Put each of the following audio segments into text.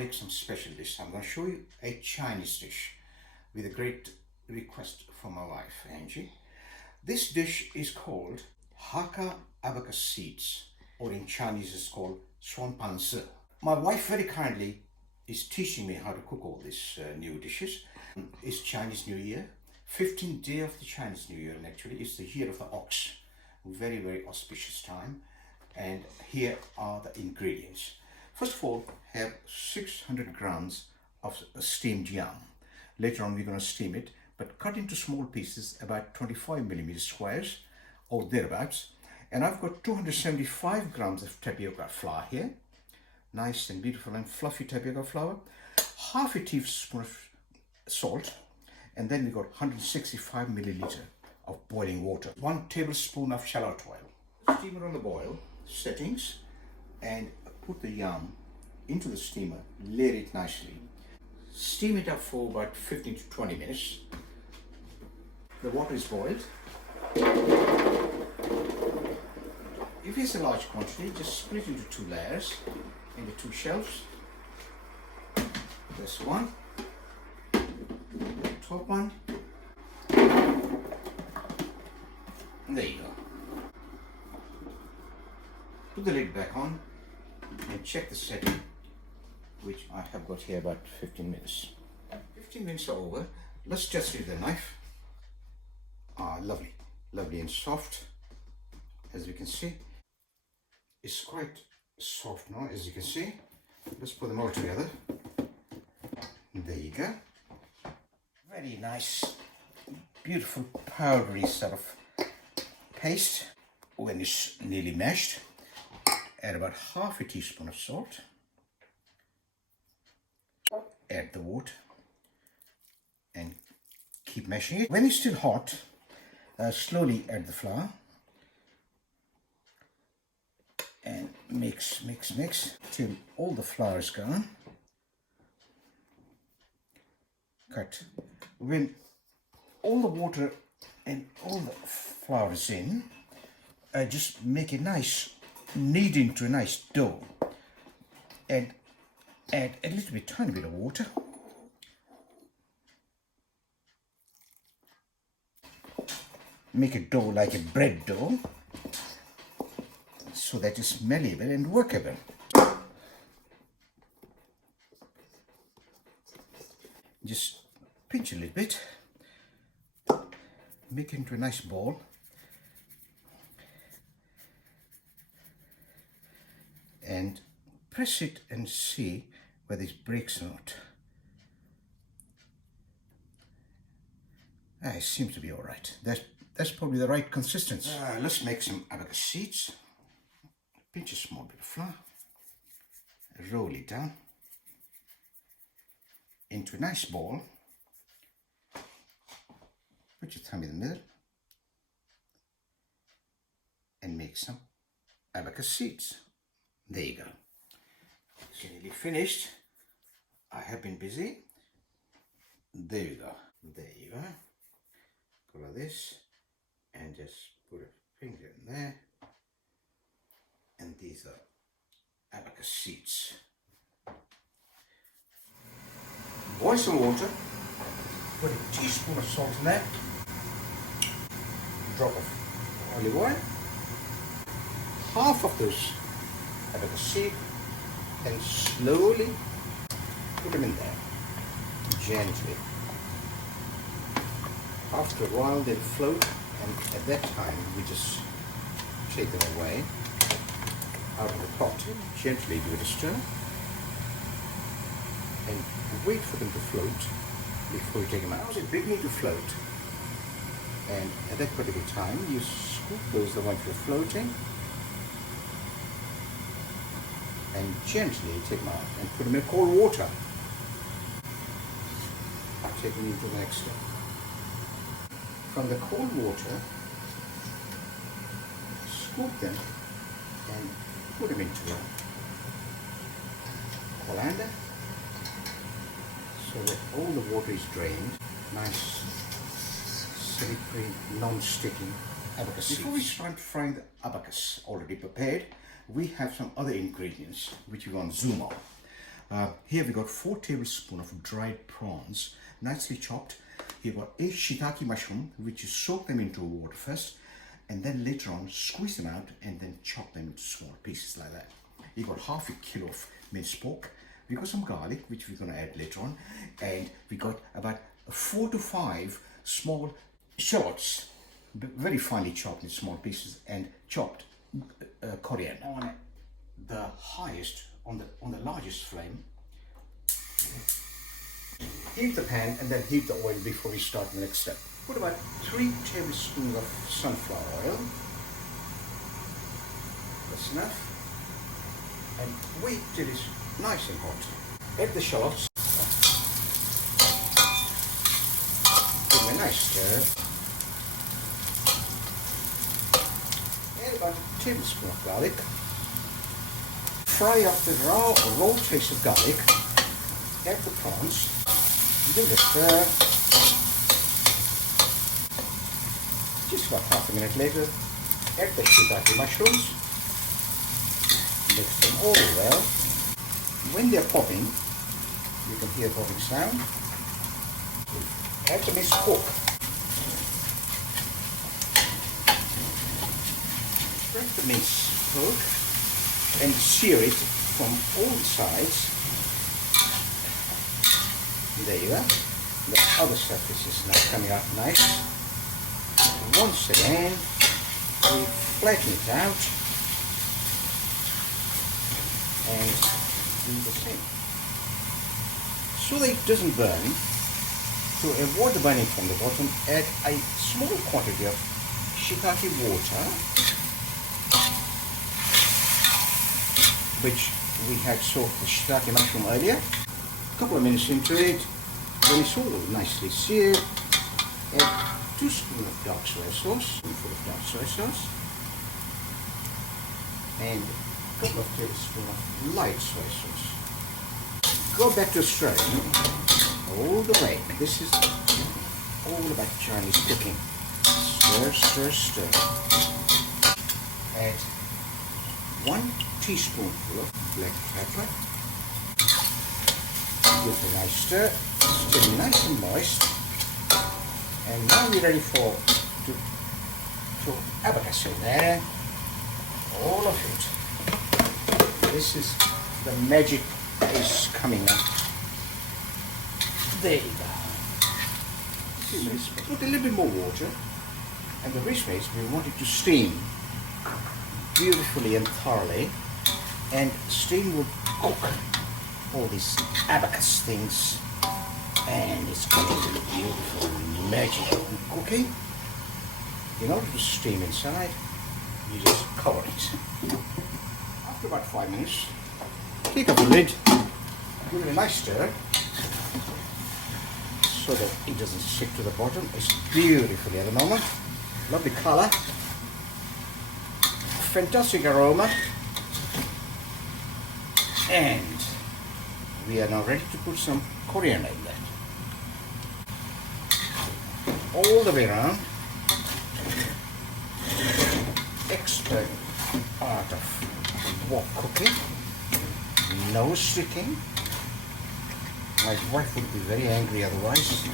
make some special dish. I'm going to show you a Chinese dish with a great request from my wife, Angie. This dish is called Hakka Abacus seeds, or in Chinese it's called Suan. My wife very kindly is teaching me how to cook all these new dishes. It's Chinese New Year, 15th day of the Chinese New Year, and actually it's the year of the ox. Very, very auspicious time. And here are the ingredients. First of all, have 600 grams of steamed yam. Later on we're going to steam it, but cut into small pieces, about 25mm squares or thereabouts. And I've got 275 grams of tapioca flour here. Nice and beautiful and fluffy tapioca flour. Half a teaspoon of salt. And then we got 165 milliliter of boiling water. 1 tablespoon of shallot oil. Steamer on the boil, settings, and put the yam into the steamer, layer it nicely. Steam it up for about 15 to 20 minutes. The water is boiled. If it's a large quantity, just split into 2 layers, into 2 shelves. This one, top one. There you go. Put the lid back on and check the setting, which I have got here about 15 minutes. 15 minutes are over. Let's test it with a knife. Lovely, lovely and soft, as you can see. It's quite soft now, as you can see. Let's put them all together. There you go. Very nice, beautiful powdery sort of paste. When it's nearly mashed, add about half a teaspoon of salt. Add the water and keep mashing it. When it's still hot, slowly add the flour and mix till all the flour is gone. Cut. When all the water and all the flour is in, just make a nice, knead into a nice dough, and add a little bit, tiny bit of water. Make a dough like a bread dough, so that it's malleable and workable. Just pinch a little bit, make it into a nice ball, and press it and see whether it breaks or not. It seems to be all right. That's probably the right consistency. Let's make some abacus seeds. Pinch a small bit of flour, roll it down into a nice ball. Put your thumb in the middle and make some abacus seeds. There you go. It's nearly finished. I have been busy. There you go. There you go. Go like this and just put a finger in there. And these are abacus seeds. Boil some water. Put a teaspoon of salt in there. Drop of olive oil. Half of those abacus seed, and slowly put them in there, gently. After a while they'll float, and at that time we just take them away out of the pot. Gently give it a stir and wait for them to float before you take them out. Now they're beginning to float, and at that particular time you scoop those the ones that are floating and gently take them out and put them in cold water. Take them into the next step. From the cold water, scoop them and put them into a colander so that all the water is drained. Nice, slippery, non-sticky abacus seeds. Before we start frying the abacus already prepared, we have some other ingredients which we want to zoom on. Here we got 4 tablespoons of dried prawns, nicely chopped. Here we got 8 shiitake mushroom, which you soak them into water first, and then later on squeeze them out and then chop them into small pieces like that. You got half a kilo of minced pork. We got some garlic, which we're going to add later on, and we got about 4 to 5 small shallots, very finely chopped in small pieces, and chopped coriander. On the highest, on the largest flame, heat the pan and then heat the oil before we start the next step. Put about 3 tablespoons of sunflower oil. That's enough. And wait till it's nice and hot. Add the shallots. Give them a nice stir. Add about a tablespoon of garlic. Fry up the raw taste of garlic. Add the prawns. Give it a stir. Just about half a minute later, add the shiitake mushrooms. Mix them all well. When they're popping, you can hear popping sound. Add the minced pork. Spread the minced pork and sear it from all sides. There you are. The other surface is now coming out nice. Once again, we flatten it out and do the same. So that it doesn't burn, to avoid the burning from the bottom, add a small quantity of shiitake water, which we had soaked the shiitake mushroom earlier. A couple of minutes into it, when it's all nicely seared, add 2 spoons of dark soy sauce, spoonful of dark soy sauce, and a couple of tablespoons of light soy sauce. Go back to stirring all the way. This is all about Chinese cooking. Stir, stir, stir. Add 1 teaspoonful of black pepper. Give it a nice stir. Still nice and moist. And now we're ready to throw Abacus in there. All of it. This is the magic is coming up. There you go. Put a little bit more water. And the reason is we want it to steam beautifully and thoroughly. And steam will cook all these Abacus things. And it's going to be beautiful and magical cooking. In order to steam inside, you just cover it. After about 5 minutes, take up the lid, give it a nice stir so that it doesn't stick to the bottom. It's beautifully at the moment. Lovely color, fantastic aroma, and we are now ready to put some coriander in that. All the way around. Expert art of wok cooking. No sticking. My wife would be very angry otherwise.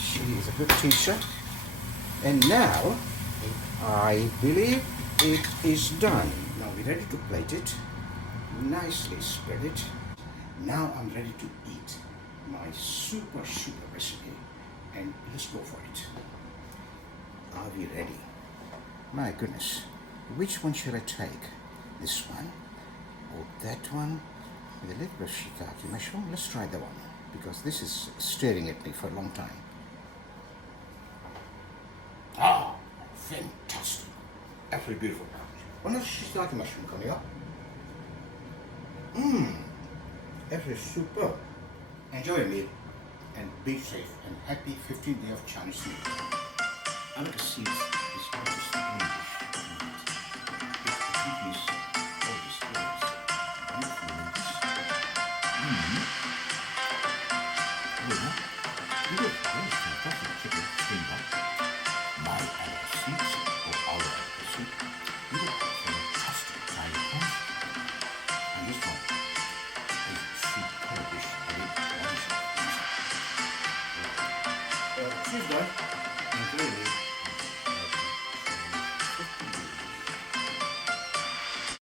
She is a good teacher. And now, I believe it is done. Now we're ready to plate it. Nicely spread it. Now I'm ready to eat my super recipe. And let's go for it. Are we ready? My goodness, which one should I take? This one or that one with a little bit of shiitake mushroom? Let's try the one because this is staring at me for a long time. Ah, fantastic. Absolutely beautiful. One of shiitake mushroom coming up. Absolutely superb. Enjoy your meal. And be safe and happy 15th day of Chinese New Year. Abacus seeds is just English. It accompanies all these flavors. Beautiful notes. You look very fantastic chicken steamboat. My Abacus seeds or our Abacus seed. You look fantastic Chinese punch. And this one is Cheers, guys. Enjoy it.